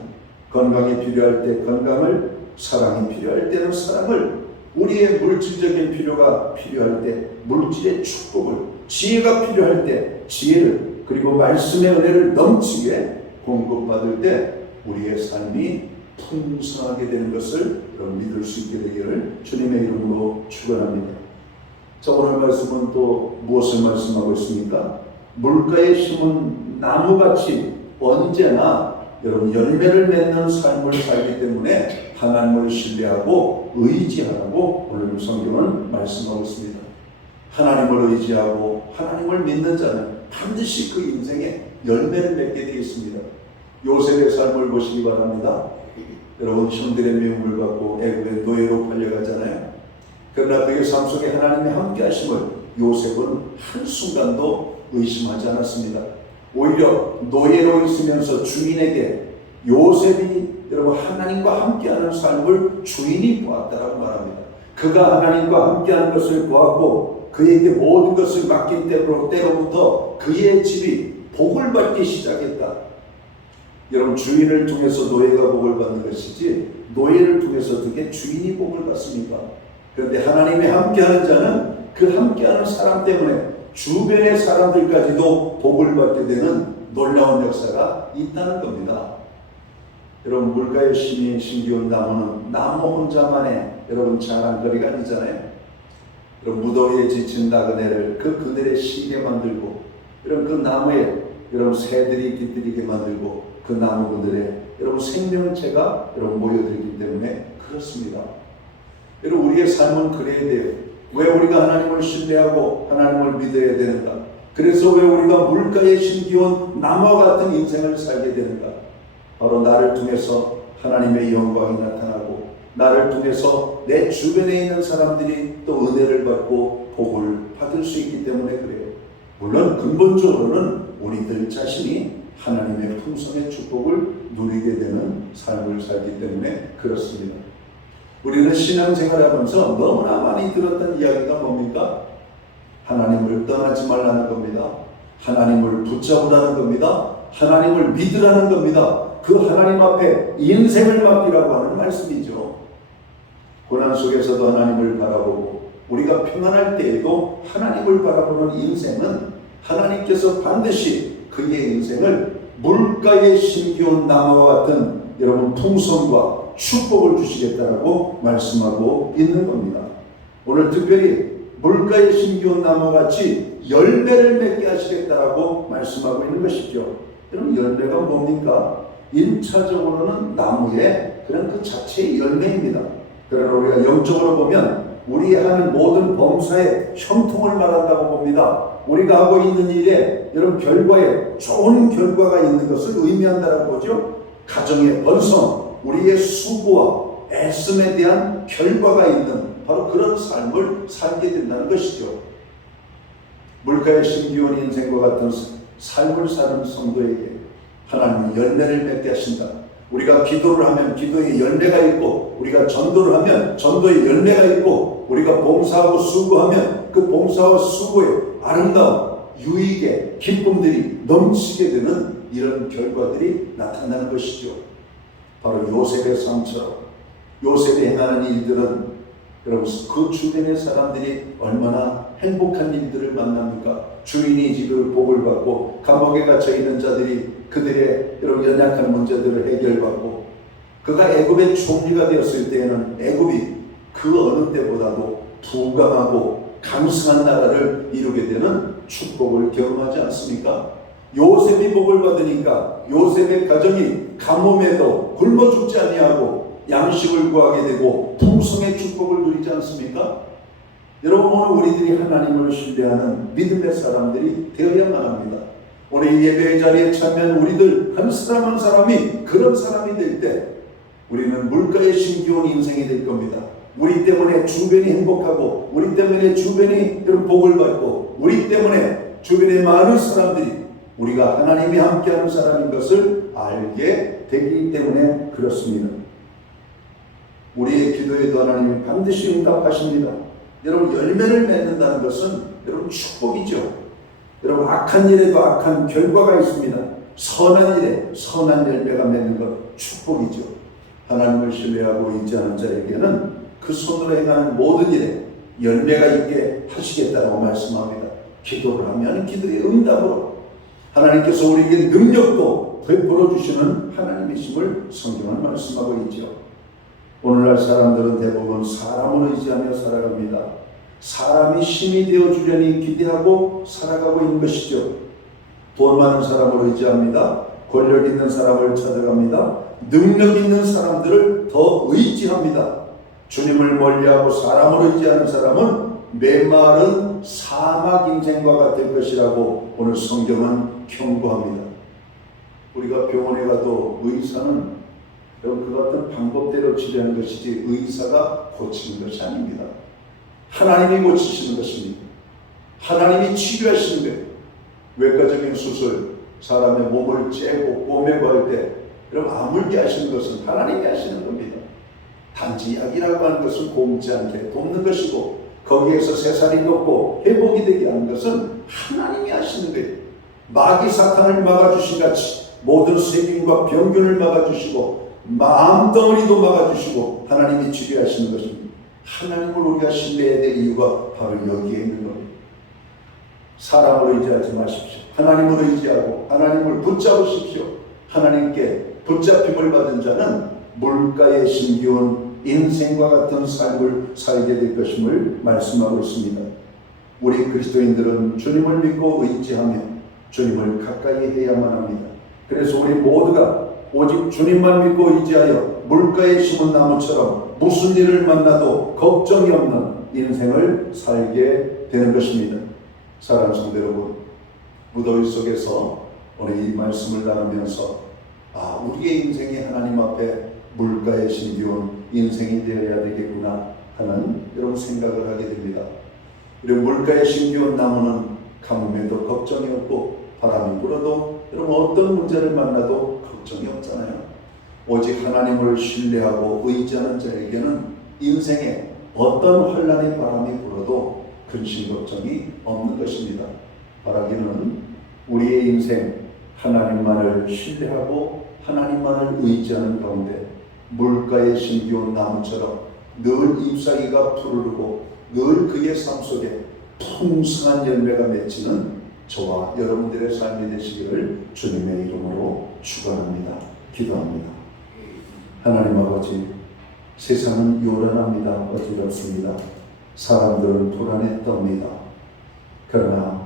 건강이 필요할 때 건강을, 사랑이 필요할 때는 사랑을, 우리의 물질적인 필요가 필요할 때 물질의 축복을, 지혜가 필요할 때 지혜를, 그리고 말씀의 은혜를 넘치게 공급받을 때 우리의 삶이 풍성하게 되는 것을 믿을 수 있게 되기를 주님의 이름으로 축원합니다. 자, 오늘 말씀은 또 무엇을 말씀하고 있습니까? 물가에 심은 나무같이 언제나 여러분 열매를 맺는 삶을 살기 때문에 하나님을 신뢰하고 의지하라고 오늘 성경은 말씀하고 있습니다. 하나님을 의지하고 하나님을 믿는 자는 반드시 그 인생에 열매를 맺게 되어 있습니다. 요셉의 삶을 보시기 바랍니다. 여러분, 형들의 미움을 받고 애굽의 노예로 팔려가잖아요. 그러나 그의 삶 속에 하나님의 함께 하심을 요셉은 한순간도 의심하지 않았습니다. 오히려 노예로 있으면서 주인에게 요셉이 여러분 하나님과 함께하는 삶을 주인이 보았다라고 말합니다. 그가 하나님과 함께하는 것을 보았고 그에게 모든 것을 맡긴 때로부터 그의 집이 복을 받기 시작했다. 여러분, 주인을 통해서 노예가 복을 받는 것이지 노예를 통해서 어떻게 주인이 복을 받습니까? 그런데 하나님의 함께하는 자는 그 함께하는 사람 때문에 주변의 사람들까지도 복을 받게 되는 놀라운 역사가 있다는 겁니다. 여러분, 물가에 심기운 나무는 나무 혼자만의 여러분 자랑거리가 아니잖아요. 여러분, 무더위에 지친 나그네를 그 그늘에 쉬게 만들고, 여러분 그 나무에 여러분 새들이 깃들이게 만들고, 그 나무 그늘에 여러분 생명체가 여러분 모여들기 때문에 그렇습니다. 여러분, 우리의 삶은 그래야 돼요. 왜 우리가 하나님을 신뢰하고 하나님을 믿어야 되는가? 그래서 왜 우리가 물가에 심기운 나무와 같은 인생을 살게 되는가? 바로 나를 통해서 하나님의 영광이 나타나고, 나를 통해서 내 주변에 있는 사람들이 또 은혜를 받고 복을 받을 수 있기 때문에 그래요. 물론 근본적으로는 우리들 자신이 하나님의 풍성의 축복을 누리게 되는 삶을 살기 때문에 그렇습니다. 우리는 신앙생활하면서 너무나 많이 들었던 이야기가 뭡니까? 하나님을 떠나지 말라는 겁니다. 하나님을 붙잡으라는 겁니다. 하나님을 믿으라는 겁니다. 그 하나님 앞에 인생을 맡기라고 하는 말씀이죠. 고난 속에서도 하나님을 바라보고 우리가 평안할 때에도 하나님을 바라보는 인생은 하나님께서 반드시 그의 인생을 물가에 심기운 나무와 같은 여러분 풍성과 축복을 주시겠다라고 말씀하고 있는 겁니다. 오늘 특별히 물가에 심기운 나무같이 열매를 맺게 하시겠다라고 말씀하고 있는 것이죠. 여러분 열매가 뭡니까? 1차적으로는 나무의 그런 그 자체의 열매입니다. 그러나 우리가 영적으로 보면 우리 하는 모든 범사의 형통을 말한다고 봅니다. 우리가 하고 있는 일에 여러분 결과에 좋은 결과가 있는 것을 의미한다고 보죠. 가정의 번성, 우리의 수고와 애씀에 대한 결과가 있는 바로 그런 삶을 살게 된다는 것이죠. 물가에 심기운 인생과 같은 삶을 사는 성도에게 하나님은 열매를 맺게 하신다. 우리가 기도를 하면 기도의 열매가 있고, 우리가 전도를 하면 전도의 열매가 있고, 우리가 봉사하고 수고하면 그 봉사와 수고의 아름다운 유익의 기쁨들이 넘치게 되는 이런 결과들이 나타나는 것이죠. 바로 요셉의 삶처럼 요셉이 행하는 일들은 여러분 그 주변의 사람들이 얼마나 행복한 일들을 만납니까? 주인이 집을 복을 받고 감옥에 갇혀 있는 자들이 그들의 여러분 연약한 문제들을 해결받고, 그가 애굽의 총리가 되었을 때에는 애굽이 그 어느 때보다도 부강하고 강성한 나라를 이루게 되는 축복을 경험하지 않습니까? 요셉이 복을 받으니까 요셉의 가정이 가뭄에도 굶어 죽지 아니하고 양식을 구하게 되고 풍성의 축복을 누리지 않습니까? 여러분 오늘 우리들이 하나님을 신뢰하는 믿음의 사람들이 되어야만 합니다. 오늘 이 예배의 자리에 참여한 우리들 한 사람 한 사람이 그런 사람이 될 때 우리는 물가에 심기운 인생이 될 겁니다. 우리 때문에 주변이 행복하고, 우리 때문에 주변이 이런 복을 받고, 우리 때문에 주변의 많은 사람들이 우리가 하나님이 함께하는 사람인 것을 알게 되기 때문에 그렇습니다. 우리의 기도에도 하나님이 반드시 응답하십니다. 여러분 열매를 맺는다는 것은 여러분 축복이죠. 여러분 악한 일에도 악한 결과가 있습니다. 선한 일에 선한 열매가 맺는 것 축복이죠. 하나님을 신뢰하고 의지하는 자에게는 그 손으로 행하는 모든 일에 열매가 있게 하시겠다고 말씀합니다. 기도를 하면 기도의 응답으로 하나님께서 우리에게 능력도 베풀어 주시는 하나님이심을 성경은 말씀하고 있죠. 오늘날 사람들은 대부분 사람을 의지하며 살아갑니다. 사람이 힘이 되어 주려니 기대하고 살아가고 있는 것이죠. 돈 많은 사람을 의지합니다. 권력 있는 사람을 찾아갑니다. 능력 있는 사람들을 더 의지합니다. 주님을 멀리하고 사람을 의지하는 사람은 메마른 사막 인생과 같을 것이라고 오늘 성경은 경고합니다. 우리가 병원에 가도 의사는 그 같은 방법대로 치료하는 것이지 의사가 고치는 것이 아닙니다. 하나님이 고치시는 것입니다. 하나님이 치료하시는 거예요. 외과적인 수술, 사람의 몸을 째고 꼬매고 할 때 여러분 아물게 하시는 것은 하나님이 하시는 겁니다. 단지 약이라고 하는 것은 곰지 않게 돕는 것이고, 거기에서 새살이 돋고 회복이 되게 하는 것은 하나님이 하시는 거예요. 마귀 사탄을 막아주신 같이 모든 세균과 병균을 막아주시고 마음덩어리도 막아주시고 하나님이 치료하시는 것입니다. 하나님을 우리가 신뢰해야 될 이유가 바로 여기에 있는 겁니다. 사람을 의지하지 마십시오. 하나님을 의지하고 하나님을 붙잡으십시오. 하나님께 붙잡힘을 받은 자는 물가에 심기운 인생과 같은 삶을 살게 될 것임을 말씀하고 있습니다. 우리 그리스도인들은 주님을 믿고 의지하며 주님을 가까이 해야만 합니다. 그래서 우리 모두가 오직 주님만 믿고 의지하여 물가에 심은 나무처럼 무슨 일을 만나도 걱정이 없는 인생을 살게 되는 것입니다. 사랑하는 성도 여러분, 무더위 속에서 오늘 이 말씀을 나누면서 우리의 인생이 하나님 앞에 물가에 심기운 인생이 되어야 되겠구나 하는 여러분 생각을 하게 됩니다. 그리고 물가에 심기운 나무는 가뭄에도 걱정이 없고 바람이 불어도 여러분 어떤 문제를 만나도 걱정이 없잖아요. 오직 하나님을 신뢰하고 의지하는 자에게는 인생에 어떤 환난의 바람이 불어도 근심 걱정이 없는 것입니다. 바라기는 우리의 인생 하나님만을 신뢰하고 하나님만을 의지하는 가운데 물가에 심기운 나무처럼 늘 잎사귀가 푸르르고 늘 그의 삶 속에 풍성한 열매가 맺히는 저와 여러분들의 삶이 되시기를 주님의 이름으로 축원합니다. 기도합니다. 하나님 아버지, 세상은 요란합니다. 어지럽습니다. 사람들은 불안에 떱니다. 그러나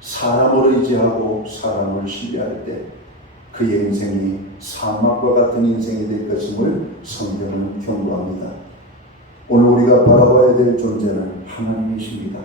사람을 의지하고 사람을 신뢰할 때 그의 인생이 사막과 같은 인생이 될 것임을 성경은 경고합니다. 오늘 우리가 바라봐야 될 존재는 하나님이십니다.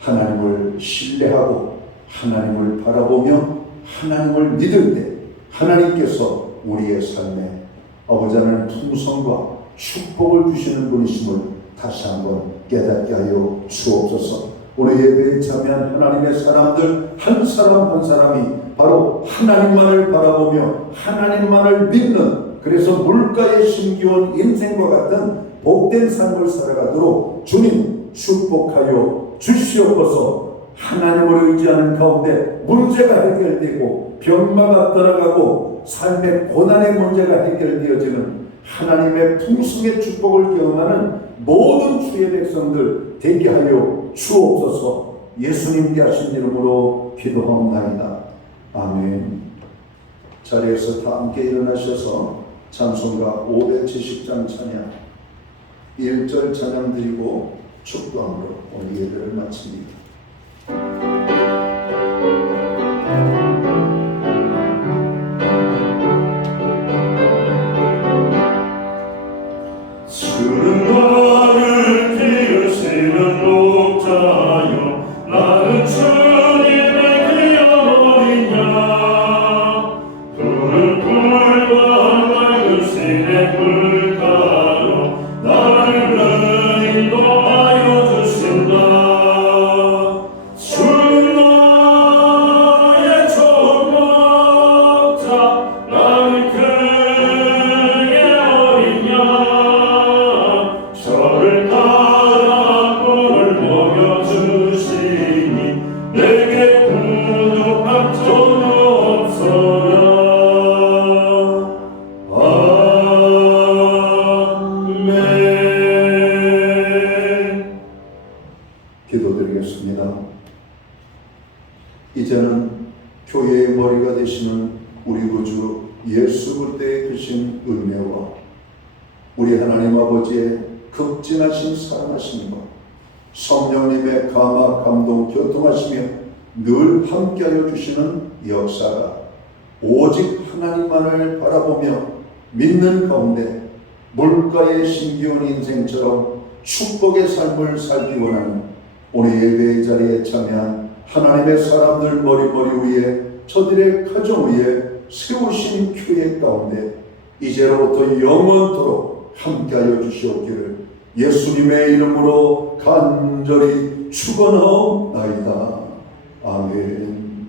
하나님을 신뢰하고 하나님을 바라보며 하나님을 믿을 때 하나님께서 우리의 삶에 아버지 하나님 풍성과 축복을 주시는 분이심을 다시 한번 깨닫게 하여 주옵소서. 오늘 예배에 참여한 하나님의 사람들 한 사람 한 사람이 바로 하나님만을 바라보며 하나님만을 믿는, 그래서 물가에 심기온 인생과 같은 복된 삶을 살아가도록 주님 축복하여 주시옵소서. 하나님을 의지하는 가운데 문제가 해결되고 병마가 떠나가고 삶의 고난의 문제가 해결되어지는 하나님의 풍성의 축복을 경험하는 모든 주의 백성들 되게 하여 주옵소서. 예수님께 하신 이름으로 기도하옵나이다. 아멘. 자리에서 다 함께 일어나셔서 찬송가 570장 찬양 1절 찬양 드리고 축도함으로 오늘 예배를 마칩니다. 주는 나를 기르시는 목자여, 나는 주님의 귀한 어린 양. 푸른 풀과 맑은 시냇 물가로 나를 인도하여 주신다. 주는 나의 좋은 목자, 나는 그의 어린 양. 저를 따라 꿀을 먹여주시니 내게 부족한 점 없어라. 아멘. 기도드리겠습니다. 이제는 교회의 머리가 되시는 우리 구주 예수 그리스도의 크신 은혜와 우리 하나님 아버지의 극진하신 사랑하심과 성령님의 감화 감동 교통하시며 늘 함께하여 주시는 역사가 오직 하나님만을 바라보며 믿는 가운데 물가에 심기온 인생처럼 축복의 삶을 살기 원하는 오늘 예배의 자리에 참여한 하나님의 사람들 머리 위에 저들의 가정 위에 세우신 교회 가운데 이제로부터 영원토록 함께하여 주시옵기를 예수님의 이름으로 간절히 축원하옵나이다. 아멘.